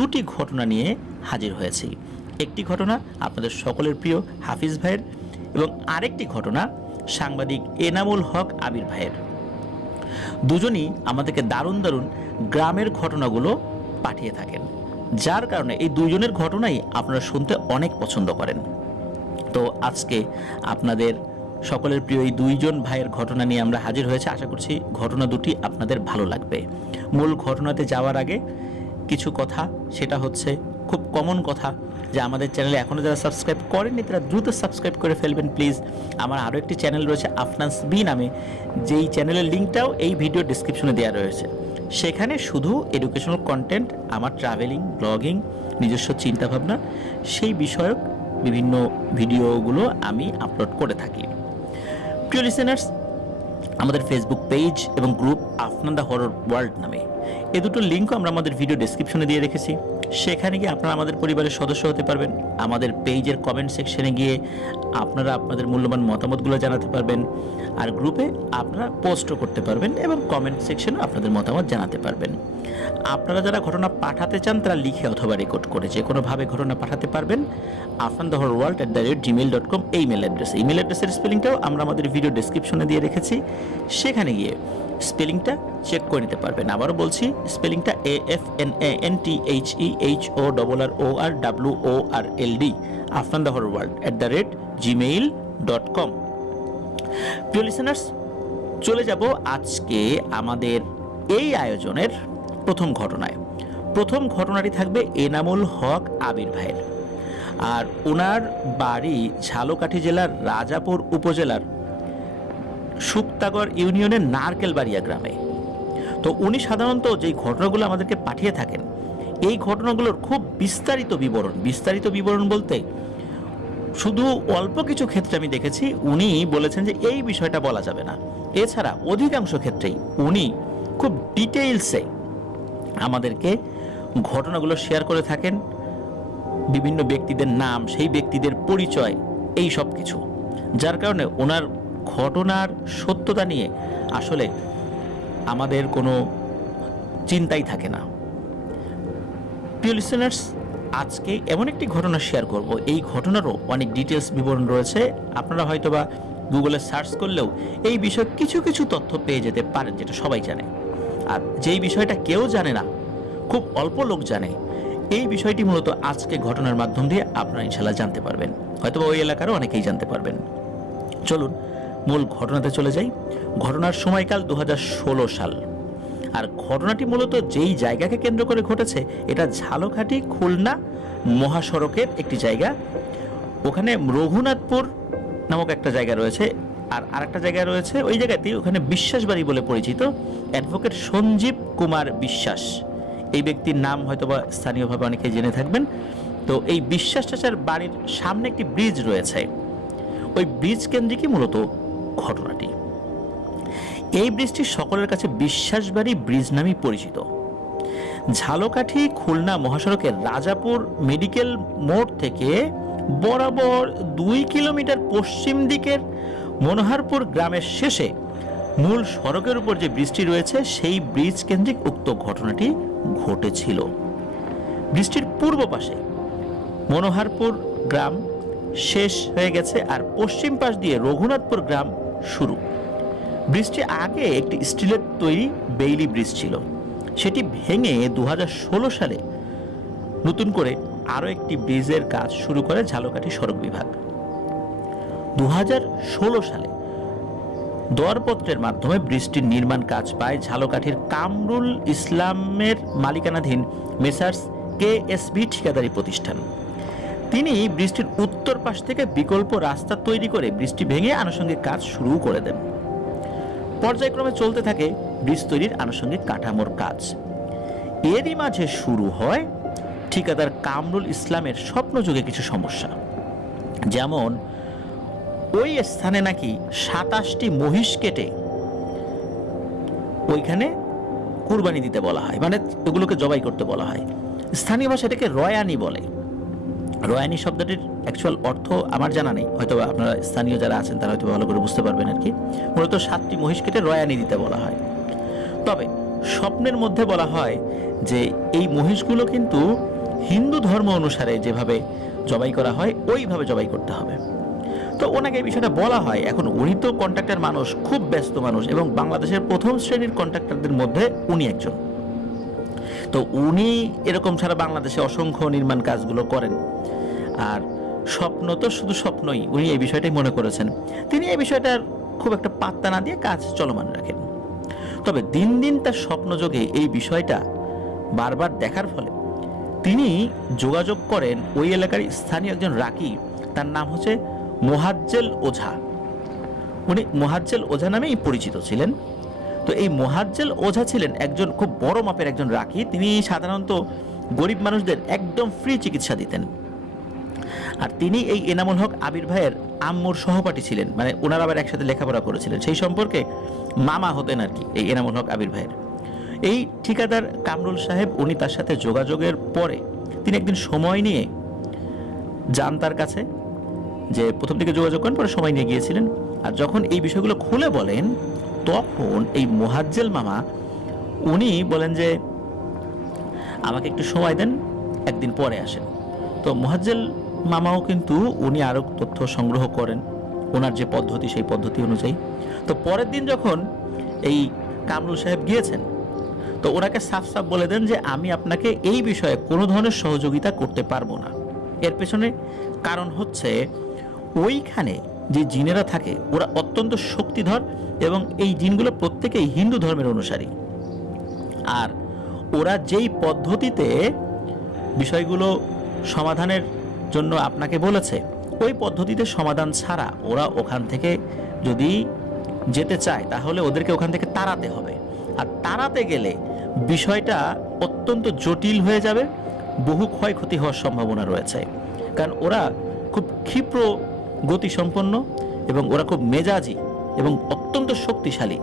দুটি ঘটনা নিয়ে হাজির হয়েছি। একটি ঘটনা আপনাদের সকলের প্রিয় হাফিজ ভাইয়ের এবং আরেকটি ঘটনা সাংবাদিক এনামুল হক আবির ভাইয়ের। দুজনই আমাদেরকে দারুণ দারুণ গ্রামের ঘটনাগুলো পাঠিয়ে থাকেন, যার কারণে এই দুজনের ঘটনাই আপনারা শুনতে অনেক পছন্দ করেন। তো আজকে আপনাদের সকলের প্রিয় এই দুইজন ভাইয়ের ঘটনা নিয়ে আমরা হাজির হয়েছে। আশা করছি ঘটনা দুটি আপনাদের ভালো লাগবে। মূল ঘটনাতে যাওয়ার আগে কিছু কথা, সেটা হচ্ছে খুব কমন কথা, যে আমাদের চ্যানেলে এখনও যারা সাবস্ক্রাইব করেননি তারা দ্রুত সাবস্ক্রাইব করে ফেলবেন প্লিজ। আমার আরও একটি চ্যানেল রয়েছে আফনান্স বি নামে, যেই চ্যানেলের লিঙ্কটাও এই ভিডিও ডিসক্রিপশনে দেওয়া রয়েছে। সেখানে শুধু এডুকেশনাল কন্টেন্ট, আমার ট্রাভেলিং, ব্লগিং, নিজস্ব চিন্তাভাবনা সেই বিষয়ক বিভিন্ন ভিডিওগুলো আমি আপলোড করে থাকি। প্রিয় লিসেনার্স, আমাদের ফেসবুক পেজ এবং group Afnan the horror world নামে এই দুটো লিঙ্কও আমরা আমাদের ভিডিও ডেসক্রিপশনে দিয়ে রেখেছি। সেখানে গিয়ে আপনারা আমাদের পরিবারের সদস্য হতে পারবেন। আমাদের পেজের কমেন্ট সেকশনে গিয়ে আপনারা আপনাদের মূল্যবান মতামতগুলো জানাতে পারবেন, আর গ্রুপে আপনারা পোস্টও করতে পারবেন এবং কমেন্ট সেকশনে আপনাদের মতামত জানাতে পারবেন। আপনারা যারা ঘটনা পাঠাতে চান তারা লিখে অথবা রেকর্ড করে যে কোনোভাবে ঘটনা পাঠাতে পারবেন afnanthehorrorworld@gmail.com এই ইমেল অ্যাড্রেসের স্পেলিংটাও আমরা আমাদের ভিডিও ডেসক্রিপশনে দিয়ে রেখেছি। সেখানে গিয়ে স্পেলিংটা চেক করে নিতে পারবেন। আবারও বলছি, স্পেলিংটা AFNANTHEHORRORWORLD afnanthehorrorworld@gmail.com। প্রিয় লিসেনার্স, চলে যাব আজকে আমাদের এই আয়োজনের প্রথম ঘটনায়। প্রথম ঘটনাটি থাকবে এনামুল হক আবির ভাইয়ের, আর ওনার বাড়ি ঝালকাঠি জেলার রাজাপুর উপজেলার শুক্তাগড় ইউনিয়নের নারকেলবাড়িয়া গ্রামে। তো উনি সাধারণত যেই ঘটনাগুলো আমাদেরকে পাঠিয়ে থাকেন, এই ঘটনাগুলোর খুব বিস্তারিত বিবরণ বলতে শুধু অল্প কিছু ক্ষেত্রে আমি দেখেছি উনি বলেছেন যে এই বিষয়টা বলা যাবে না। এছাড়া অধিকাংশ ক্ষেত্রেই উনি খুব ডিটেইলসে আমাদেরকে ঘটনাগুলো শেয়ার করে থাকেন, বিভিন্ন ব্যক্তিদের নাম, সেই ব্যক্তিদের পরিচয়, এই সব কিছু, যার কারণে ওনার ঘটনার সত্যতা নিয়ে আসলে আমাদের কোনো চিন্তাই থাকে না। প্রিয় লিসেনার্স, আজকে এমন একটি ঘটনা শেয়ার করব, এই ঘটনারও অনেক ডিটেলস বিবরণ রয়েছে। আপনারা হয়তোবা গুগলে সার্চ করলেও এই বিষয়ে কিছু কিছু তথ্য পেয়ে যেতে পারেন, যেটা সবাই জানে। আর যেই বিষয়টা কেউ জানে না, খুব অল্প লোক জানে, এই বিষয়টি মূলত আজকে ঘটনার মাধ্যম দিয়ে আপনারা ইনশাল্লাহ জানতে পারবেন। হয়তোবা ওই এলাকারও অনেকেই জানতে পারবেন। চলুন মূল ঘটনাতে চলে যাই। ঘটনার সময়কাল 2016 সাল, আর ঘটনাটি মূলত যেই জায়গাকে কেন্দ্র করে ঘটেছে এটা ঝালকাঠি খুলনা মহাসড়কের একটি জায়গা। ওখানে রঘুনাথপুর নামক একটা জায়গা রয়েছে, আর আরেকটা জায়গা রয়েছে ওই জায়গাতেই, ওখানে বিশ্বাস বাড়ি বলে পরিচিত। অ্যাডভোকেট সঞ্জীব কুমার বিশ্বাস, এই ব্যক্তির নাম হয়তোবা স্থানীয়ভাবে অনেকে জেনে থাকবেন। তো এই বিশ্বাস চাচার বাড়ির সামনে একটি ব্রিজ রয়েছে, ওই ব্রিজ কেন্দ্রিকই মূলত ঘটনাটি। এই ব্রিজটি সকলের কাছে বিশ্বাসবাড়ি ব্রিজ নামে পরিচিত। ঝালকাঠি খুলনা মহাসড়কের রাজাপুর মেডিকেল মোড় থেকে বরাবর 2 কিলোমিটার পশ্চিম দিকের মনোহরপুর গ্রামের শেষে মূল সড়কের উপর যে ব্রিজটি রয়েছে, সেই ব্রিজ কেন্দ্রিক উক্ত ঘটনাটি ঘটেছিল। ব্রিজটির পূর্ব পাশে মনোহরপুর গ্রাম শেষ হয়ে গেছে, আর পশ্চিম পাশ দিয়ে রঘুনাথপুর গ্রাম শুরু। ব্রিজটি আগে একটি স্টিলের তৈরি বেইলি ব্রিজ ছিল, সেটি ভেঙে 2016 সালে নতুন করে আরও একটি ব্রিজের কাজ শুরু করে ঝালকাঠি সড়ক বিভাগ। 2016 সালে দরপত্রের মাধ্যমে ব্রিজটির নির্মাণ কাজ পায় ঝালকাঠির কামরুল ইসলামের মালিকানাধীন মেসার্স KSB ঠিকাদারি প্রতিষ্ঠান। তিনি ব্রিজটির উত্তর পাশ থেকে বিকল্প রাস্তা তৈরি করে ব্রিজটি ভেঙে আনুষঙ্গিক কাজ শুরু করে দেন। পর্যায়ক্রমে চলতে থাকে ব্রিজ তৈরির আনুষঙ্গিক কাঠামোর কাজ। এরই মাঝে শুরু হয় ঠিকাদার কামরুল ইসলামের স্বপ্নযোগে কিছু সমস্যা, যেমন ওই স্থানে নাকি 27টি মহিষ কেটে ওইখানে কুরবানি দিতে বলা হয়, মানে এগুলোকে জবাই করতে বলা হয়। স্থানীয় ভাষা এটাকে রয়ানি বলে। রয়ানি শব্দটির অ্যাকচুয়াল অর্থ আমার জানা নেই, হয়তো আপনারা স্থানীয় যারা আছেন তারা হয়তো ভালো করে বুঝতে পারবেন আর কি। মূলত 7টি মহিষ কেটে রয়ানি দিতে বলা হয়। তবে স্বপ্নের মধ্যে বলা হয় যে এই মহিষগুলো কিন্তু হিন্দু ধর্ম অনুসারে যেভাবে জবাই করা হয় ওইভাবে জবাই করতে হবে। তো ওনাকে এই বিষয়টা বলা হয়। এখন উনি তো কন্ট্রাক্টর মানুষ, খুব ব্যস্ত মানুষ, এবং বাংলাদেশের প্রথম শ্রেণীর কন্ট্রাক্টরদের মধ্যে উনি একজন। তো উনি এরকম ছাড়া বাংলাদেশে অসংখ্য নির্মাণ কাজগুলো করেন। আর স্বপ্ন তো শুধু স্বপ্নই, উনি এই বিষয়টাই মনে করেছেন। তিনি এই বিষয়টার খুব একটা পাত্তা না দিয়ে কাজ চলমান রাখেন। তবে দিন দিন তার স্বপ্নযোগে এই বিষয়টা বারবার দেখার ফলে তিনি যোগাযোগ করেন ওই এলাকার স্থানীয় একজন রাকি, তার নাম হচ্ছে মোহাজ্জেল ওঝা। উনি মোহাজ্জেল ওঝা নামেই পরিচিত ছিলেন। তো এই মোহাজ্জেল ওঝা ছিলেন একজন খুব বড় মাপের একজন রাকি। তিনি সাধারণত গরিব মানুষদের একদম ফ্রি চিকিৎসা দিতেন। আর তিনি এই এনামুল হক আবির ভাইয়ের আম্মুর সহপাঠী ছিলেন, মানে ওনারা আবার একসাথে লেখাপড়া করেছিলেন, সেই সম্পর্কে মামা হতেন আর কি এই এনামুল হক আবির ভাইয়ের। এই ঠিকাদার কামরুল সাহেব, উনি তার সাথে যোগাযোগের পরে তিনি একদিন সময় নিয়ে যান তার কাছে, যে প্রথম দিকে যোগাযোগ করেন, পরে সময় নিয়ে গিয়েছিলেন। আর যখন এই বিষয়গুলো খুলে বলেন, তখন এই মোহাজ্জেল মামা উনি বলেন যে আমাকে একটু সময় দেন, একদিন পরে আসেন। তো মোহাজ্জেল মামাও কিন্তু উনি আরও তথ্য সংগ্রহ করেন ওনার যে পদ্ধতি, সেই পদ্ধতি অনুযায়ী। তো পরের দিন যখন এই কামরুল সাহেব গিয়েছেন, তো ওনাকে সাফ সাফ বলে দেন যে আমি আপনাকে এই বিষয়ে কোনো ধরনের সহযোগিতা করতে পারবো না। এর পেছনে কারণ হচ্ছে ওইখানে যে জিনেরা থাকে ওরা অত্যন্ত শক্তিধর, এবং এই জিনগুলো প্রত্যেকেই হিন্দু ধর্মের অনুসারী। আর ওরা যেই পদ্ধতিতে বিষয়গুলো সমাধানের জন্য আপনাকে বলেছে, ওই পদ্ধতিতে সমাধান ছাড়া ওরা ওখান থেকে যদি যেতে চায় তাহলে ওদেরকে ওখান থেকে তাড়াতে হবে। আর তাড়াতে গেলে বিষয়টা অত্যন্ত জটিল হয়ে যাবে, বহু ক্ষয়ক্ষতি হওয়ার সম্ভাবনা রয়েছে। কারণ ওরা খুব ক্ষিপ্র গতিসম্পন্ন এবং ওরা খুব মেজাজি এবং অত্যন্ত শক্তিশালী।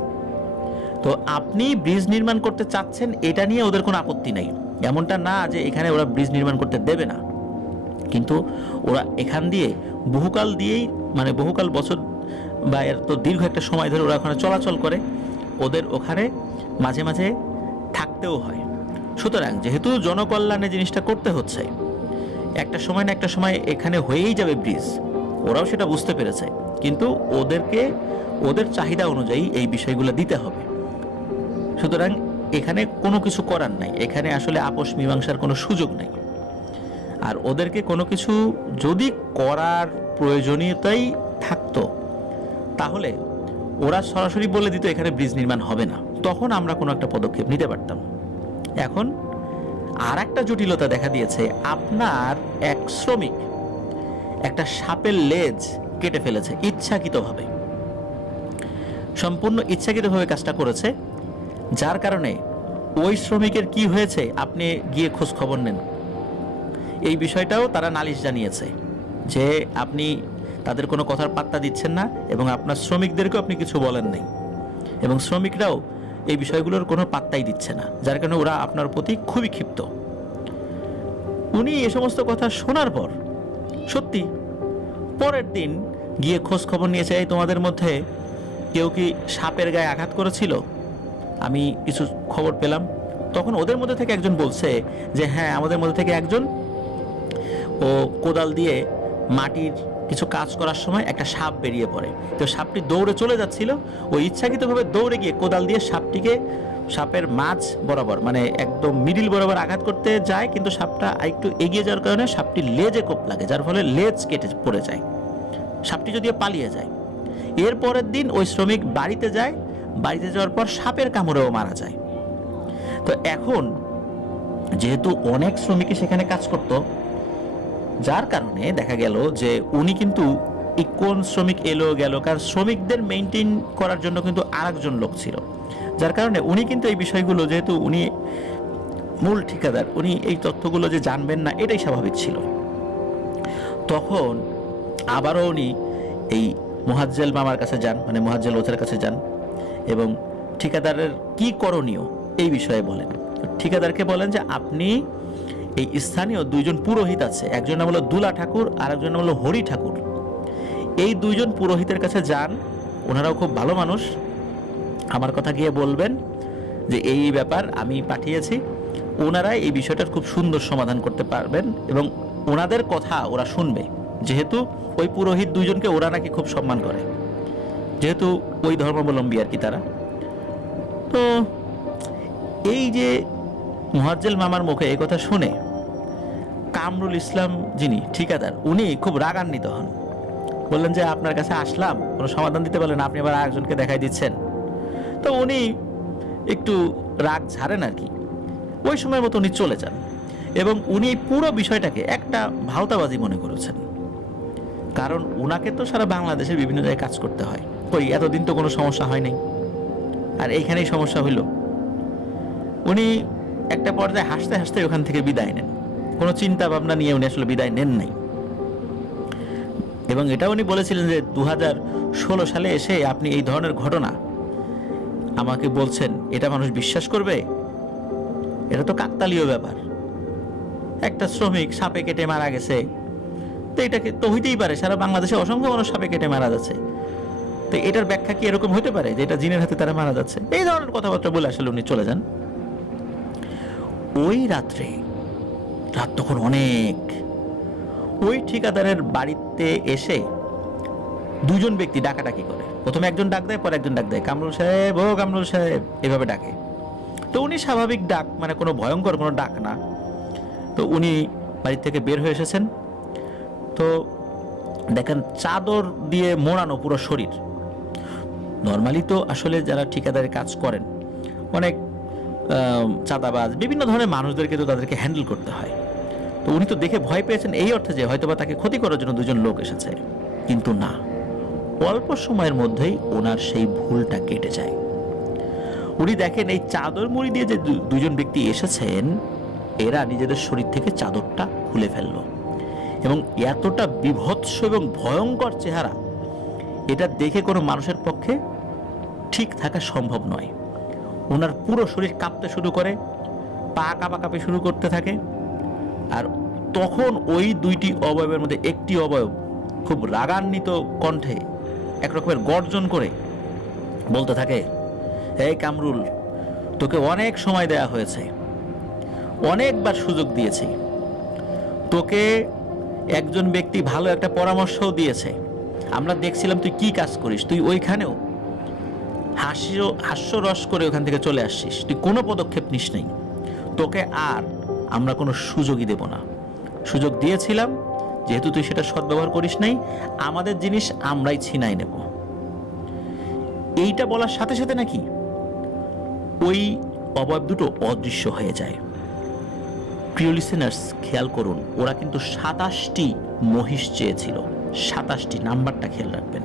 তো আপনি ব্রিজ নির্মাণ করতে চাচ্ছেন, এটা নিয়ে ওদের কোনো আপত্তি নেই, এমনটা না যে এখানে ওরা ব্রিজ নির্মাণ করতে দেবে না। কিন্তু ওরা এখান দিয়ে বহুকাল দিয়েই, মানে বহুকাল বছর বা এর তো দীর্ঘ একটা সময় ধরে ওরা ওখানে চলাচল করে, ওদের ওখানে মাঝে মাঝে থাকতেও হয়। সুতরাং যেহেতু জনকল্যাণে জিনিসটা করতে হচ্ছে, একটা সময় না একটা সময় এখানে হয়েই যাবে ব্রিজ, ওরাও সেটা বুঝতে পেরেছে। কিন্তু ওদেরকে ওদের চাহিদা অনুযায়ী এই বিষয়গুলো দিতে হবে। সুতরাং এখানে কোনো কিছু করার নাই, এখানে আসলে আপোষ মীমাংসার কোনো সুযোগ নাই। আর ওদেরকে কোনো কিছু যদি করার প্রয়োজনীয়তাই থাকতো, তাহলে ওরা সরাসরি বলে দিত এখানে ব্রিজ নির্মাণ হবে না, তখন আমরা কোনো একটা পদক্ষেপ নিতে পারতাম। এখন আর একটা জটিলতা দেখা দিয়েছে, আপনার এক শ্রমিক একটা সাপের লেজ কেটে ফেলেছে ইচ্ছাকৃতভাবে, সম্পূর্ণ ইচ্ছাকৃতভাবে কাজটা করেছে। যার কারণে ওই শ্রমিকের কি হয়েছে আপনি গিয়ে খোঁজ খবর নেন। এই বিষয়টাও তারা নালিশ জানিয়েছে যে আপনি তাদের কোনো কথার পাত্তা দিচ্ছেন না, এবং আপনার শ্রমিকদেরকেও আপনি কিছু বলেন নাই, এবং শ্রমিকরাও এই বিষয়গুলোর কোনো পাত্তাই দিচ্ছে না, যার কারণে ওরা আপনার প্রতি খুবই ক্ষিপ্ত। উনি এই সমস্ত কথা শোনার পর সত্যি পরের দিন গিয়ে খোঁজ খবর নিয়েছে, এই তোমাদের মধ্যে কেউ কি সাপের গায়ে আঘাত করেছিল, আমি কিছু খবর পেলাম। তখন ওদের মধ্যে থেকে একজন বলছে যে হ্যাঁ, আমাদের মধ্যে থেকে একজন ও কোদাল দিয়ে মাটির কিছু কাজ করার সময় একটা সাপ বেরিয়ে পড়ে। তো সাপটি দৌড়ে চলে যাচ্ছিল, ও ইচ্ছাকৃতভাবে দৌড়ে গিয়ে কোদাল দিয়ে সাপটিকে সাপের মাঝ বরাবর, মানে একদম মিডিল বরাবর আঘাত করতে যায়, কিন্তু সাপটা একটু এগিয়ে যাওয়ার কারণে সাপটির লেজে কোপ লাগে, যার ফলে লেজ কেটে পড়ে যায়, সাপটি যদিও পালিয়ে যায়। এর পরের দিন ওই শ্রমিক বাড়িতে যায়, বাড়িতে যাওয়ার পর সাপের কামড়েও মারা যায়। তো এখন যেহেতু অনেক শ্রমিকই সেখানে কাজ করত, যার কারণে দেখা গেল যে উনি কিন্তু কোন শ্রমিক এলো গেল, কারণ শ্রমিকদের মেইনটেইন করার জন্য কিন্তু আরেকজন লোক ছিল, যার কারণে উনি কিন্তু এই বিষয়গুলো, যেহেতু উনি মূল ঠিকাদার, উনি এই তথ্যগুলো যে জানবেন না এটাই স্বাভাবিক ছিল। তখন আবারও উনি এই মোহাজ্জেল মামার কাছে যান, মানে মোহাজ্জেল ওঝার কাছে যান, এবং ঠিকাদারের কি করণীয় এই বিষয়ে বলেন। ঠিকাদারকে বলেন যে আপনি এই স্থানীয় দুইজন পুরোহিত আছে, একজন নাম হলো দুলা ঠাকুর আর একজন নাম হলো হরি ঠাকুর, এই দুইজন পুরোহিতের কাছে যান, ওনারাও খুব ভালো মানুষ, আমার কথা গিয়ে বলবেন যে এই ব্যাপার আমি পাঠিয়েছি, ওনারাই এই বিষয়টার খুব সুন্দর সমাধান করতে পারবেন এবং ওনাদের কথা ওরা শুনবে, যেহেতু ওই পুরোহিত দুইজনকে ওরা নাকি খুব সম্মান করে, যেহেতু ওই ধর্মাবলম্বী আর কি তারা। তো এই যে মোয়াজ্জেল মামার মুখে এই কথা শুনে কামরুল ইসলাম যিনি ঠিকাদার, উনি খুব রাগান্বিত হন। বললেন যে আপনার কাছে আসলাম, কোনো সমাধান দিতে পারলেন, আপনি আবার আরেকজনকে দেখাই দিচ্ছেন। তো উনি একটু রাগ ঝাড়েন আর কি। ওই সময়ের মতো উনি চলে যান এবং উনি পুরো বিষয়টাকে একটা ভাওতাবাজি মনে করেছেন। কারণ উনাকে তো সারা বাংলাদেশের বিভিন্ন জায়গায় কাজ করতে হয়, কই এতদিন তো কোনো সমস্যা হয় নাই, আর এইখানেই সমস্যা হইল। উনি একটা পর্যায়ে হাসতে হাসতে ওখান থেকে বিদায় নেন, কোনো চিন্তা ভাবনা নিয়ে উনি আসলে বিদায় নেন নাই। এবং এটা উনি বলেছিলেন যে 2016 সালে এসে আপনি এই ধরনের ঘটনা আমাকে বলছেন, এটা মানুষ বিশ্বাস করবে? এটা তো কাকতালীয় ব্যাপার, একটা শ্রমিক সাপে কেটে মারা গেছে, তো এটাকে তো হইতেই পারে, সারা বাংলাদেশে অসংখ্য মানুষ সাপে কেটে মারা যাচ্ছে, তো এটার ব্যাখ্যা কি এরকম হতে পারে যে এটা জিনের হাতে তারা মারা যাচ্ছে? এই ধরনের কথাবার্তা বলে আসলে উনি চলে যান। ওই রাত্রে, রাত তখন অনেক, ওই ঠিকাদারের বাড়িতে এসে দুজন ব্যক্তি ডাকাডাকি করে। প্রথমে একজন ডাক দেয়, পরে একজন ডাক দেয়, কামরুল সাহেব, ও কামরুল সাহেব, এভাবে ডাকে। তো উনি স্বাভাবিক ডাক, মানে কোনো ভয়ঙ্কর কোনো ডাক না। তো উনি বাড়ি থেকে বের হয়ে এসেছেন। তো দেখেন চাদর দিয়ে মোড়ানো পুরো শরীর। নর্মালি তো আসলে যারা ঠিকাদারি কাজ করেন, অনেক চাঁদাবাজ বিভিন্ন ধরনের মানুষদেরকে তো তাদেরকে হ্যান্ডেল করতে হয়। তো উনি তো দেখে ভয় পেয়েছেন এই অর্থে যে হয়তোবা তাকে ক্ষতি করার জন্য দুজন লোক এসেছে, কিন্তু না, অল্প সময়ের মধ্যেই ওনার সেই ভুলটা কেটে যায়। উনি দেখেন এই চাদর মুড়ি দিয়ে যে দুজন ব্যক্তি এসেছেন, এরা নিজেদের শরীর থেকে চাদরটা খুলে ফেললো এবং এতটা বিভৎস এবং ভয়ঙ্কর চেহারা, এটা দেখে কোনো মানুষের পক্ষে ঠিক থাকা সম্ভব নয়। ওনার পুরো শরীর কাঁপতে শুরু করে, পা কাঁপাকাঁপি শুরু করতে থাকে। আর তখন ওই দুইটি অবয়বের মধ্যে একটি অবয়ব খুব রাগান্বিত কণ্ঠে একরকমের গর্জন করে বলতে থাকে, এই কামরুল, তোকে অনেক সময় দেয়া হয়েছে, অনেকবার সুযোগ দিয়েছি, তোকে একজন ব্যক্তি ভালো একটা পরামর্শও দিয়েছে, আমরা দেখছিলাম তুই কি কাজ করিস, তুই ওইখানেও হাস্যরস করে ওখান থেকে চলে আসছিস, তুই কোনো পদক্ষেপ নিস নাই, তোকে আর আমরা কোনো সুযোগই দেব না। সুযোগ দিয়েছিলাম, যেহেতু তুই সেটা সদ্ব্যবহার করিস নাই, আমাদের জিনিস আমরাই ছিনাই নেব। এইটা বলার সাথে সাথে নাকি ওই অবয়ব দুটো অদৃশ্য হয়ে যায়। প্রিয় লিসেনার্স, খেয়াল করুন, ওরা কিন্তু 27টি মহিষ চেয়েছিল, 27টি, নাম্বারটা খেয়াল রাখবেন।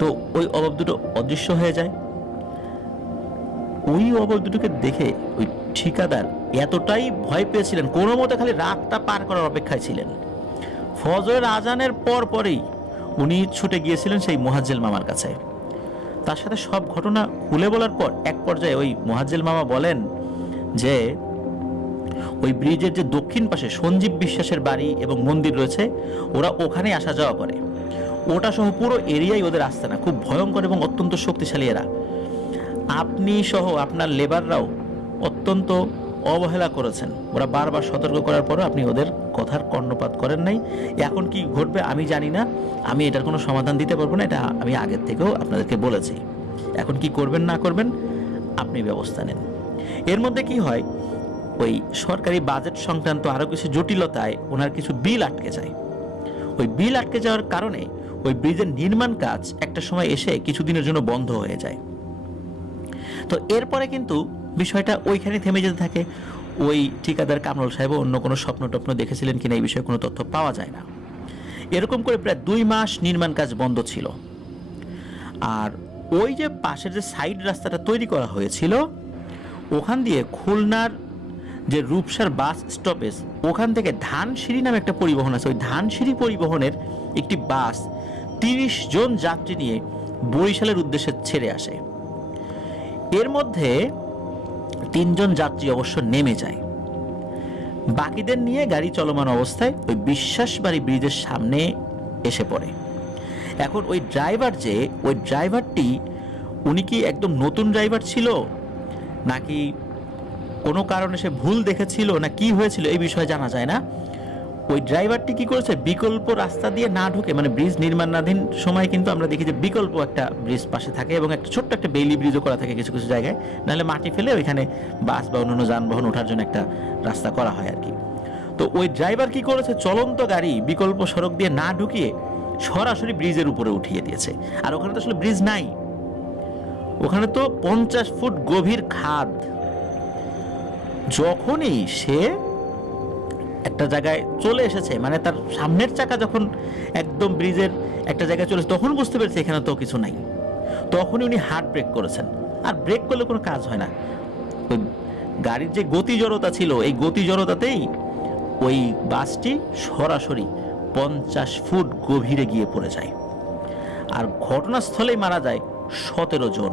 তো ওই অবয়ব দুটো অদৃশ্য হয়ে যায়। ওই অবয়ব দুটোকে দেখে ওই ঠিকাদার এতটাই ভয় পেয়েছিলেন, কোনো মতে খালি রাতটা পার করার অপেক্ষায় ছিলেন। ফজরের আজানের পরেই উনি ছুটে গিয়েছিলেন সেই মোয়াজ্জেল মামার কাছে। তার সাথে সব ঘটনা খুলে বলার পর এক পর্যায়ে ওই মোয়াজ্জেল মামা বলেন যে ওই ব্রিজের যে দক্ষিণ পাশে সঞ্জীব বিশ্বাসের বাড়ি এবং মন্দির রয়েছে, ওরা ওখানে আসা যাওয়া করে, ওটা সহ পুরো এরিয়াই ওদের আস্তানা, খুব ভয়ঙ্কর এবং অত্যন্ত শক্তিশালী এরা। আপনি সহ আপনার লেবাররাও অত্যন্ত অবহেলা করেছেন, ওরা বারবার সতর্ক করার পরও আপনি ওদের কথার কর্ণপাত করেন নাই। এখন কি ঘটবে আমি জানি না, আমি এটার কোনো সমাধান দিতে পারবো না, এটা আমি আগের থেকেও আপনাদেরকে বলেছি। এখন কি করবেন না করবেন আপনি ব্যবস্থা নেন। এর মধ্যে কি হয়, ওই সরকারি বাজেট সংক্রান্ত আরও কিছু জটিলতায় ওনার কিছু বিল আটকে যায়। ওই বিল আটকে যাওয়ার কারণে ওই ব্রিজের নির্মাণ কাজ একটা সময় এসে কিছুদিনের জন্য বন্ধ হয়ে যায়। তো এরপরে কিন্তু বিষয়টা ওইখানে থেমে যেতে থাকে। ওই ঠিকাদার কামরুল সাহেব অন্য কোনো স্বপ্ন টপ্ন দেখেছিলেন কিনা এই বিষয়ে কোনো তথ্য পাওয়া যায় না। এরকম করে প্রায় 2 মাস নির্মাণ কাজ বন্ধ ছিল। আর ওই যে পাশের যে সাইড রাস্তাটা তৈরি করা হয়েছিল, ওখান দিয়ে খুলনার যে রূপসার বাস স্টপেজ, ওখান থেকে ধানসিঁড়ি নামে একটা পরিবহন আছে, ওই ধানসিঁড়ি পরিবহনের একটি বাস 30 জন যাত্রী নিয়ে বরিশালের উদ্দেশ্যে ছেড়ে আসে। এর মধ্যে 3 জন যাত্রী অবশ্য নেমে যায়, বাকিদের নিয়ে গাড়ি চলমান অবস্থায় ওই বিশ্বাসবাড়ি ব্রিজের সামনে এসে পড়ে। এখন ওই ড্রাইভারটি উনি কি একদম নতুন ড্রাইভার ছিল, নাকি কোনো কারণে সে ভুল দেখেছিল না কি হয়েছিল এই বিষয়ে জানা যায় না। ওই ড্রাইভারটি কি করেছে, বিকল্প রাস্তা দিয়ে না ঢুকে, মানে ব্রিজ নির্মাণাধীন সময় কিন্তু আমরা দেখি যে বিকল্প একটা ব্রিজ পাশে থাকে এবং একটা ছোট্ট একটা বেইলি ব্রিজও করা থাকে কিছু কিছু জায়গায়, নাহলে মাটি ফেলে ওইখানে বাস বা অন্যান্য যানবাহন ওঠার জন্য একটা রাস্তা করা হয় আর কি। তো ওই ড্রাইভার কি করেছে, চলন্ত গাড়ি বিকল্প সড়ক দিয়ে না ঢুকিয়ে সরাসরি ব্রিজের উপরে উঠিয়ে দিয়েছে। আর ওখানে তো আসলে ব্রিজ নাই, ওখানে তো 50 ফুট গভীর খাদ। যখনই সে একটা জায়গায় চলে এসেছে, মানে তার সামনের চাকা যখন একদম ব্রিজের একটা জায়গায় চলে, তখন বুঝতে পেরেছে এখানে তো কিছু নাই। তখনই উনি হার্ড ব্রেক করেছেন। আর ব্রেক করলে কোনো কাজ হয় না, ওই গাড়ির যে গতি জড়তা ছিল এই গতি জড়তাতেই ওই বাসটি সরাসরি 50 ফুট গভীরে গিয়ে পড়ে যায়। আর ঘটনাস্থলেই মারা যায় 17 জন,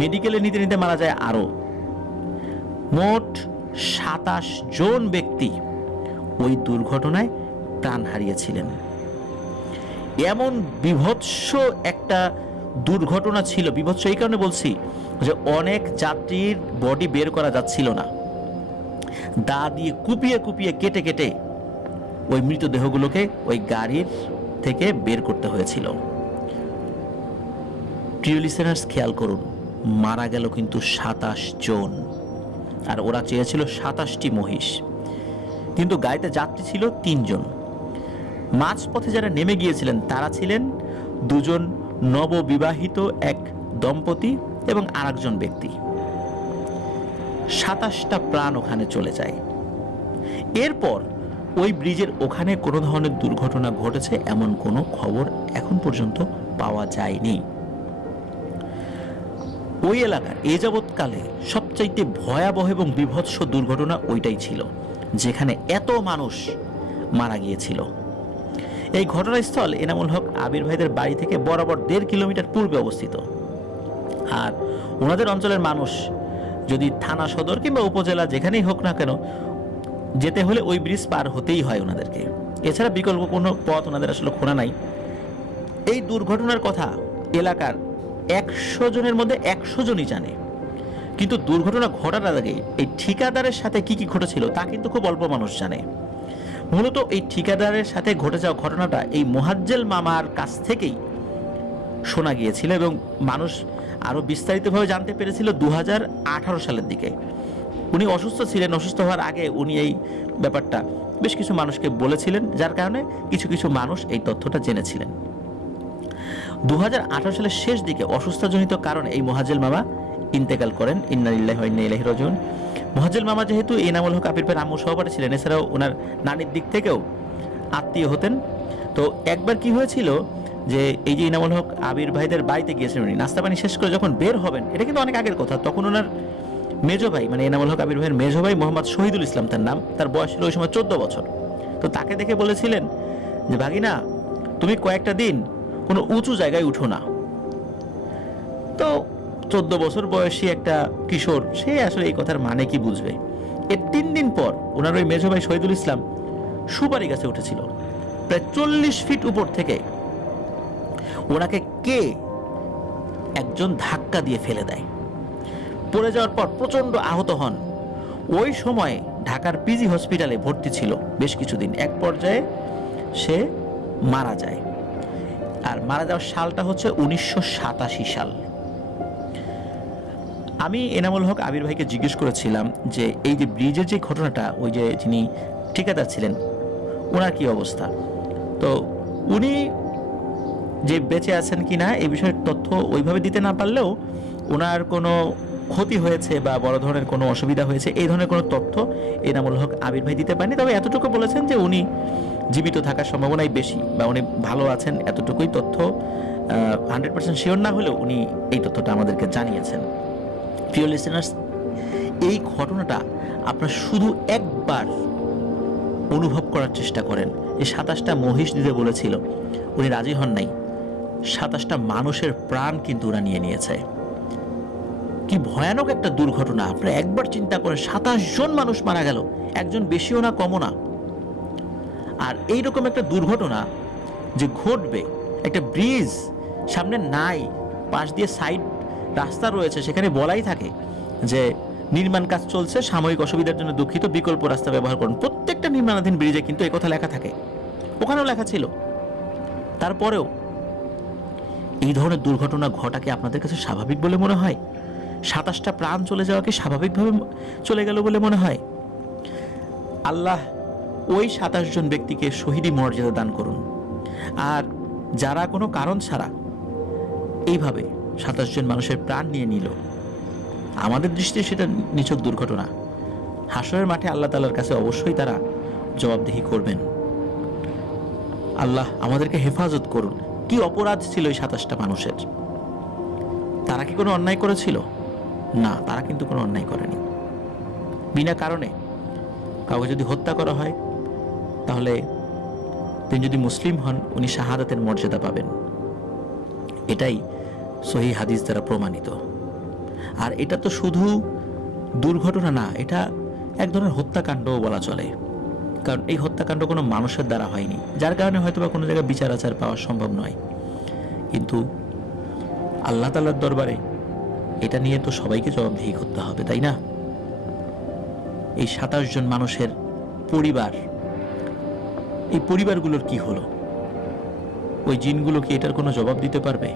মেডিকেলে নিতে নিতে মারা যায় আরো। মোট 27 জন ব্যক্তি ওই দুর্ঘটনায় প্রাণ হারিয়েছিলেন। এমন বিভৎস একটা দুর্ঘটনা ছিল। বিভৎস এই কারণে বলছি যে অনেক যাত্রীর বডি বের করা যাচ্ছিল না, দা দিয়ে কুপিয়ে কুপিয়ে কেটে কেটে ওই মৃতদেহগুলোকে ওই গাড়ির থেকে বের করতে হয়েছিল। প্রিয় লিসেনার্স, খেয়াল করুন, মারা গেল কিন্তু 27 জন, আর ওরা চেয়েছিল 27টি মহিষ, কিন্তু গাড়িতে যাত্রী ছিল 3 জন। মাঝপথে যারা নেমে গিয়েছিলেন তারা ছিলেন 2 জন নববিবাহিত এক দম্পতি এবং আরেকজন ব্যক্তি। 27টা প্রাণ ওখানে চলে যায়। এরপর ওই ব্রিজের ওখানে কোনো ধরনের দুর্ঘটনা ঘটেছে এমন কোনো খবর এখন পর্যন্ত পাওয়া যায়নি। ওই এলাকার এ যাবৎকালে সবচাইতে ভয়াবহ এবং বিভৎস দুর্ঘটনা ওইটাই ছিল, যেখানে এত মানুষ মারা গিয়েছিল। এই ঘটনাস্থল এনামুল হক আবির ভাইদের বাড়ি থেকে বরাবর 1.5 কিলোমিটার পূর্বে অবস্থিত। আর ওনাদের অঞ্চলের মানুষ যদি থানা সদর কিংবা উপজেলা যেখানেই হোক না কেন যেতে হলে ওই ব্রিজ পার হতেই হয় ওনাদেরকে, এছাড়া বিকল্প কোনো পথ ওনাদের আসলে খোলা নাই। এই দুর্ঘটনার কথা এলাকার 100 জনের মধ্যে 100 জনই জানে, কিন্তু দুর্ঘটনা ঘটার আগে এই ঠিকাদারের সাথে কি কি ঘটেছিল তা কিন্তু খুব অল্প মানুষ জানে। মূলত এই ঠিকাদারের সাথে ঘটে যাওয়া ঘটনাটা এই মোহাজ্জেল মামার কাছ থেকেই শোনা গিয়েছিল এবং মানুষ আরো বিস্তারিতভাবে জানতে পেরেছিল 2018 সালের দিকে। উনি অসুস্থ ছিলেন, অসুস্থ হওয়ার আগে উনি এই ব্যাপারটা বেশ কিছু মানুষকে বলেছিলেন, যার কারণে কিছু কিছু মানুষ এই তথ্যটা জেনেছিলেন। 2018 সালের শেষ দিকে অসুস্থজনিত কারণে এই মোহাজ্জেল মামা ইন্তেকাল করেন। ইন্না লিল্লাহি ওয়া ইন্না ইলাইহি রাজিউন। মোহাজ্জেল মামা যেহেতু এনামুল হক আবির ভাইয়ের আম্মু সহপাঠী ছিলেন, এছাড়াও ওনার নানির দিক থেকেও আত্মীয় হতেন। তো একবার কি হয়েছিল যে এই যে এনামুল হক আবির ভাইদের বাড়িতে গিয়েছিলেন উনি, নাস্তা পানি শেষ করে যখন বের হবেন, এটা কিন্তু অনেক আগের কথা, তখন ওনার মেজো ভাই মানে এনামুল হক আবির ভাইয়ের মেজো ভাই মোহাম্মদ শহীদুল ইসলাম তার নাম, তার বয়স ছিল ওই সময় 14 বছর। তো তাকে দেখে বলেছিলেন যে ভাগিনা তুমি কয়েকটা দিন কোনো উঁচু জায়গায় উঠো না। তো 14 বছর বয়সী একটা কিশোর, সে আসলে এই কথার মানে কি বুঝবে। এর 3 দিন পর ওনার ওই মেজো ভাই শহীদুল ইসলাম সুপারি গাছে উঠেছিল, প্রায় 40 ফিট উপর থেকে ওনাকে কে একজন ধাক্কা দিয়ে ফেলে দেয়। পড়ে যাওয়ার পর প্রচন্ড আহত হন। ওই সময় ঢাকার পিজি হসপিটালে ভর্তি ছিল বেশ কিছুদিন। এক পর্যায়ে সে মারা যায়, আর মারা যাওয়ার সালটা হচ্ছে 1987 সাল। আমি এনামুল হক আবির ভাইকে জিজ্ঞেস করেছিলাম যে এই যে ব্রিজের যে ঘটনাটা, ওই যে যিনি ঠিকাদার ছিলেন ওনার কি অবস্থা। তো উনি যে বেঁচে আছেন কিনা এই বিষয়ে তথ্য ওইভাবে দিতে না পারলেও ওনার কোনো ক্ষতি হয়েছে বা বড় ধরনের কোনো অসুবিধা হয়েছে এই ধরনের কোনো তথ্য এনামুল হক আবির ভাই দিতে পারেনি। তবে এতটুকু বলেছেন যে উনি জীবিত থাকার সম্ভাবনাই বেশি বা উনি ভালো আছেন, এতটুকুই তথ্য। 100% শিওর না হলেও উনি এই তথ্যটা আমাদেরকে জানিয়েছেন। প্রিয় লিসেনার্স, এই ঘটনাটা আপনারা শুধু একবার অনুভব করার চেষ্টা করেন। এই 27টা মহিষ দিতে বলেছিল, উনি রাজি হন নাই। 27টা মানুষের প্রাণ কিন্তু ওরা নিয়ে নিয়েছে। কি ভয়ানক একটা দুর্ঘটনা! আপনারা একবার চিন্তা করেন, 27 জন মানুষ মারা গেল, একজন বেশিও না কমও না। আর এইরকম একটা দুর্ঘটনা যে ঘটবে, একটা ব্রিজ সামনে নাই, পাশ দিয়ে সাইড রাস্তা রয়েছে, সেখানে বলাই থাকে যে নির্মাণ কাজ চলছে, সাময়িক অসুবিধার জন্য দুঃখিত, বিকল্প রাস্তা ব্যবহার করুন। প্রত্যেকটা নির্মাণাধীন ব্রিজে কিন্তু এই কথা লেখা থাকে, ওখানেও লেখা ছিল। তারপরেও এই ধরনের দুর্ঘটনা ঘটাকে আপনাদের কাছে স্বাভাবিক বলে মনে হয়? 27টা প্রাণ চলে যাওয়াকে স্বাভাবিকভাবে চলে গেল বলে মনে হয়? আল্লাহ ওই 27 জন ব্যক্তিকে শহীদি মর্যাদা দান করুন। আর যারা কোনো কারণ ছাড়া এইভাবে 27 জন মানুষের প্রাণ নিয়ে নিল, আমাদের দৃষ্টিতে সেটা নিছক দুর্ঘটনা। হাসরের মাঠে আল্লাহ তাআলার কাছে অবশ্যই তারা জবাবদিহি করবেন। আল্লাহ আমাদেরকে হেফাজত করুন। কি অপরাধ ছিল এই 27টা মানুষের? তারা কি কোনো অন্যায় করেছিল? না, তারা কিন্তু কোনো অন্যায় করেনি। বিনা কারণে কাউকে যদি হত্যা করা হয়, তাহলে তিনি যদি মুসলিম হন, উনি শাহাদাতের মর্যাদা পাবেন। এটাই সহিহ হাদিস দ্বারা প্রমাণিত। আর এটা তো শুধু দুর্ঘটনা না, এটা এক ধরনের হত্যাকাণ্ডও বলা চলে। কারণ এই হত্যাকাণ্ড কোনো মানুষের দ্বারা হয়নি, যার কারণে হয়তো বা কোনো জায়গায় বিচার আচার পাওয়া সম্ভব নয়। কিন্তু আল্লাহ তাআলার দরবারে এটা নিয়ে তো সবাইকে জবাবদিহি করতে হবে, তাই না? এই 27 জন মানুষের পরিবার, এই পরিবারগুলোর কি হলো? ওই জিনগুলো কি এটার কোনো জবাব দিতে পারবে?